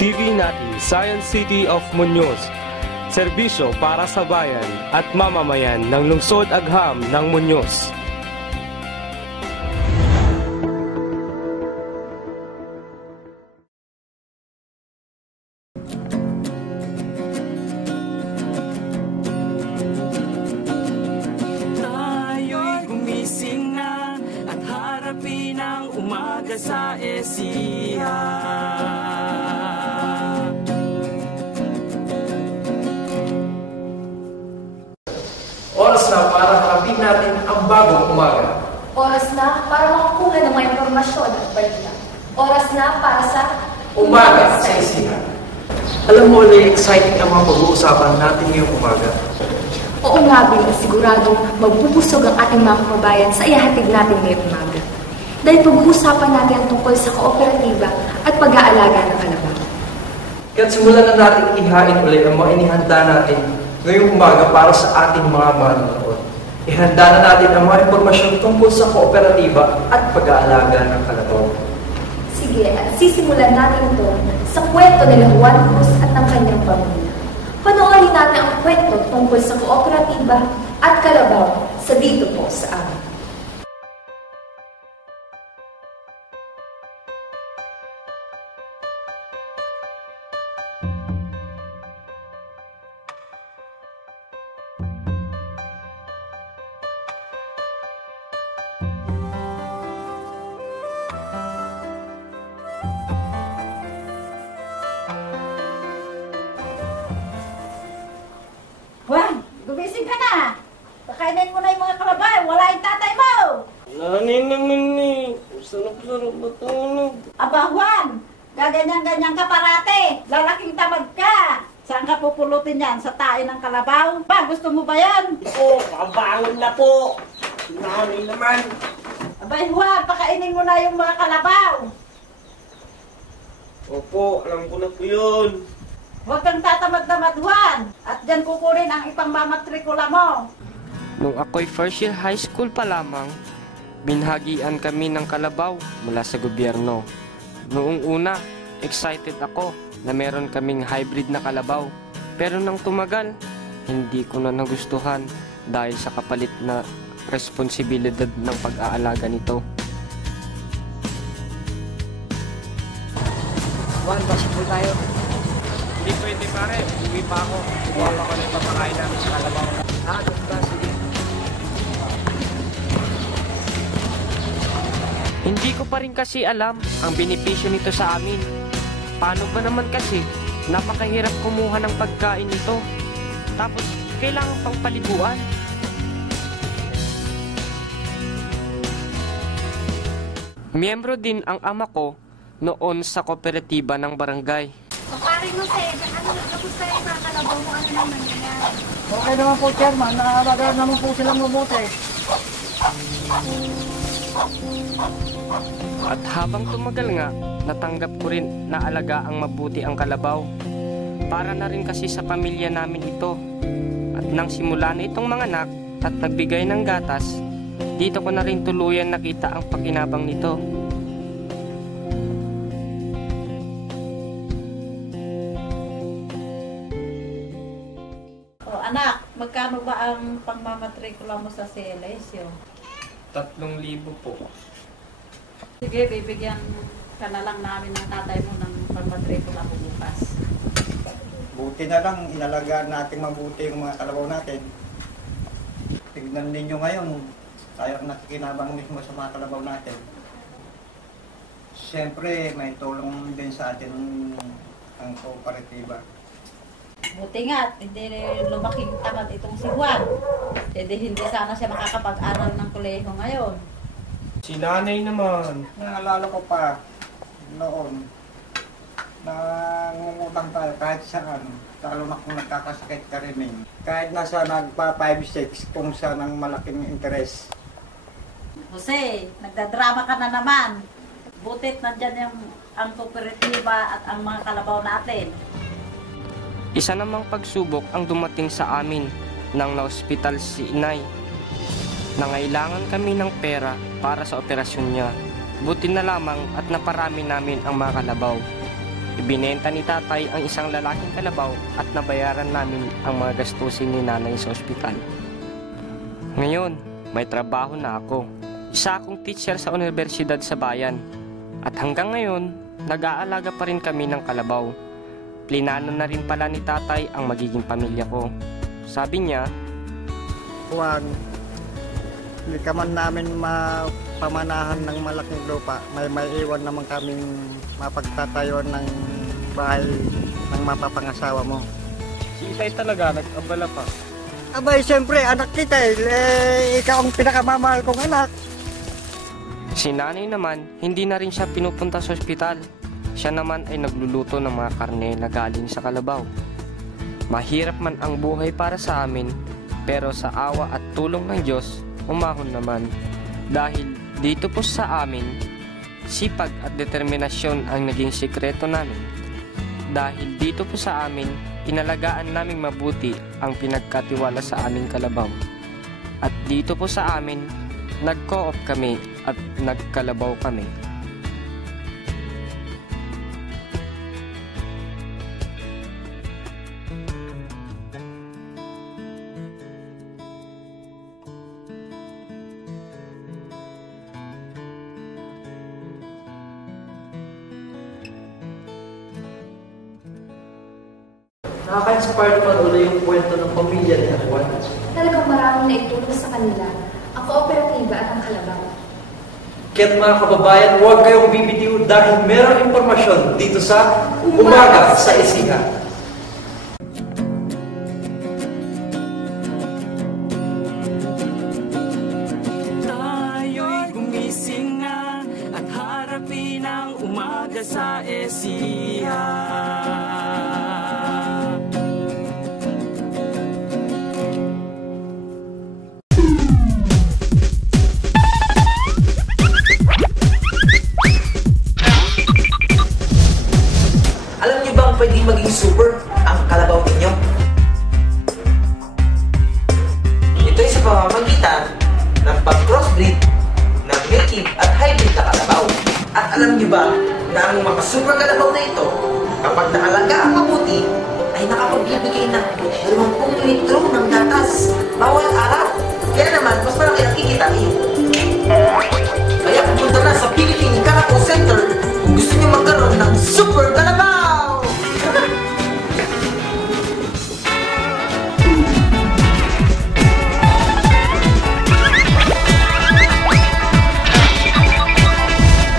TV natin, Science City of Muñoz. Serbisyo para sa bayan at mamamayan ng lungsod Agham ng Muñoz. Tayo'y gumising na at harapin ang umaga sa ESIA. Oras na para harapin natin ang bagong umaga. Oras na para makakuha ng mga impormasyon at balita. Oras na para sa Umaga sa ESIA. Alam mo, ulit exciting ang mga pag-uusapan natin ngayong umaga. Oo nga, Bill, siguradong magbubusog ang ating mga kababayan sa ihahatid natin ngayong umaga. Dahil pag-uusapan natin ang tungkol sa kooperatiba at pag-aalaga ng kalabaw. Kaya't simulan na natin ihain ulit ang mga inihanda natin ngayong umaga para sa ating mga manonood. Ihanda na natin ang mga impormasyon tungkol sa kooperatiba at pag-aalaga ng kalabaw. Sige, at sisimulan natin ito sa kwento nila Juan Cruz at ng kanyang pamilya. Panoorin natin ang kwento tungkol sa kooperatiba at kalabaw sa dito po sa amin. Juan, gumising ka na. Pakainin mo na yung mga kalabaw. Wala yung tatay mo. Nani naman eh. Sarap-sarap matulog. Aba, Juan, gaganyan-ganyan ka parate. Lalaking tamad ka. Saan ka pupulutin yan? Sa tae ng kalabaw? Ba, gusto mo ba yan? Po, kabangon na po. Nani naman. Abay, Juan, pakainin mo na yung mga kalabaw. Opo, alam ko na po yun. Huwag kang tatamad-tamad, Juan. At dyan kukunin ang ipang-mamatrikula mo. Nung ako'y first year high school pa lamang, binhagian kami ng kalabaw mula sa gobyerno. Noong una, excited ako na meron kaming hybrid na kalabaw. Pero nang tumagal, hindi ko na nagustuhan dahil sa kapalit na responsibilidad ng pag-aalaga nito. Juan, basketball tayo. Hindi pwede pare, uwi pa ako. Kuha pa ko na yung papakain namin sa kalabaw. Doon ba? Sige. Hindi ko pa rin kasi alam ang benepisyo nito sa amin. Paano ba naman kasi napakahirap kumuha ng pagkain nito? Tapos kailangan pang paliguan. Miyembro din ang ama ko noon sa kooperatiba ng barangay. O paring Jose, kamusta yung mga kalabaw mo? Ano naman yan? Okay naman po, Chairman. Nakalaga naman po silang mabuti. At habang tumagal nga, natanggap ko rin na alaga ang mabuti ang kalabaw. Para na rin kasi sa pamilya namin ito. At nang simula na itong manganak at nagbigay ng gatas, dito ko na rin tuluyan nakita ang pakinabang nito. O anak, magkano ba ang pangmamatrikula mo sa CLSU? 3,000 po. Sige, bibigyan ka na lang namin ng tatay mo ng pangmatrikula mo bukas. Buti na lang, inalagaan natin mabuti yung mga kalabaw natin. Tignan ninyo ngayon, tayo ang nakikinabang mismo sa mga kalabaw natin. Siyempre, may tulong din sa atin ang kooperatiba. Buti nga, hindi lumaking tamad itong si Juan. Hindi sana siya makakapag-aral ng kolehiyo ngayon. Si nanay naman. Naalala ko pa noon, nangungutang tayo kahit saan, lalo na kung nagkakasakit ka rin eh. Kahit nasa nagpa 5-6 kung saan ang malaking interes. Jose, nagdadrama ka na naman. Butit nandyan ang kooperatiba at ang mga kalabaw natin. Isa namang pagsubok ang dumating sa amin nang na-hospital si inay. Nangailangan kami ng pera para sa operasyon niya. Buti na lamang at naparami namin ang mga kalabaw. Ibinenta ni tatay ang isang lalaking kalabaw at nabayaran namin ang mga gastusin ni nanay sa ospital. Ngayon, may trabaho na ako. Isa akong teacher sa universidad sa bayan. At hanggang ngayon, nag-aalaga pa rin kami ng kalabaw. Plinano na rin pala ni tatay ang magiging pamilya ko. Sabi niya, Huwag, hindi ka man namin mapamanahan ng malaking lupa. May iwan naman kaming mapagtatayuan ng bahay ng mapapangasawa mo. Si Itay talaga, nag-abala pa. Abay, siyempre, anak kita ikaw ang pinakamamahal kong anak. si nanay naman, hindi na rin siya pinupunta sa ospital. Siya naman ay nagluluto ng mga karne na galing sa kalabaw. Mahirap man ang buhay para sa amin, pero sa awa at tulong ng Diyos, umahon naman. Dahil dito po sa amin, sipag at determinasyon ang naging sikreto namin. Dahil dito po sa amin, inalagaan naming mabuti ang pinagkatiwala sa aming kalabaw. At dito po sa amin, nag-co-op kami at nagkalabaw kami. Nakaka-inspire naman ulit yung kwento ng pamilya ni Juan. Talagang maraming naitulong sa kanila ang kooperatiba at ang kalabaw. Kaya't mga kababayan, huwag kayong bibitiw dahil merong impormasyon dito sa Umaga sa Isiha. Tayo'y gumising na at harapin ang umaga sa Isiha. Alam niyo bang pwedeng maging super ang kalabaw ninyo? Ito ay sa pamamagitan ng pag-crossbreed ng native at hybrid na kalabaw. At alam niyo ba na ang mga super kalabaw na ito, kapag naalaga ang mabuti, ay nakapagbibigay ng 20 litro ng gatas bawat araw. Kaya naman, mas malaki ang kikitain. Kaya pumunta na sa Philippine Kalabaw Center kung gusto niyo magkaroon ng super kalabaw!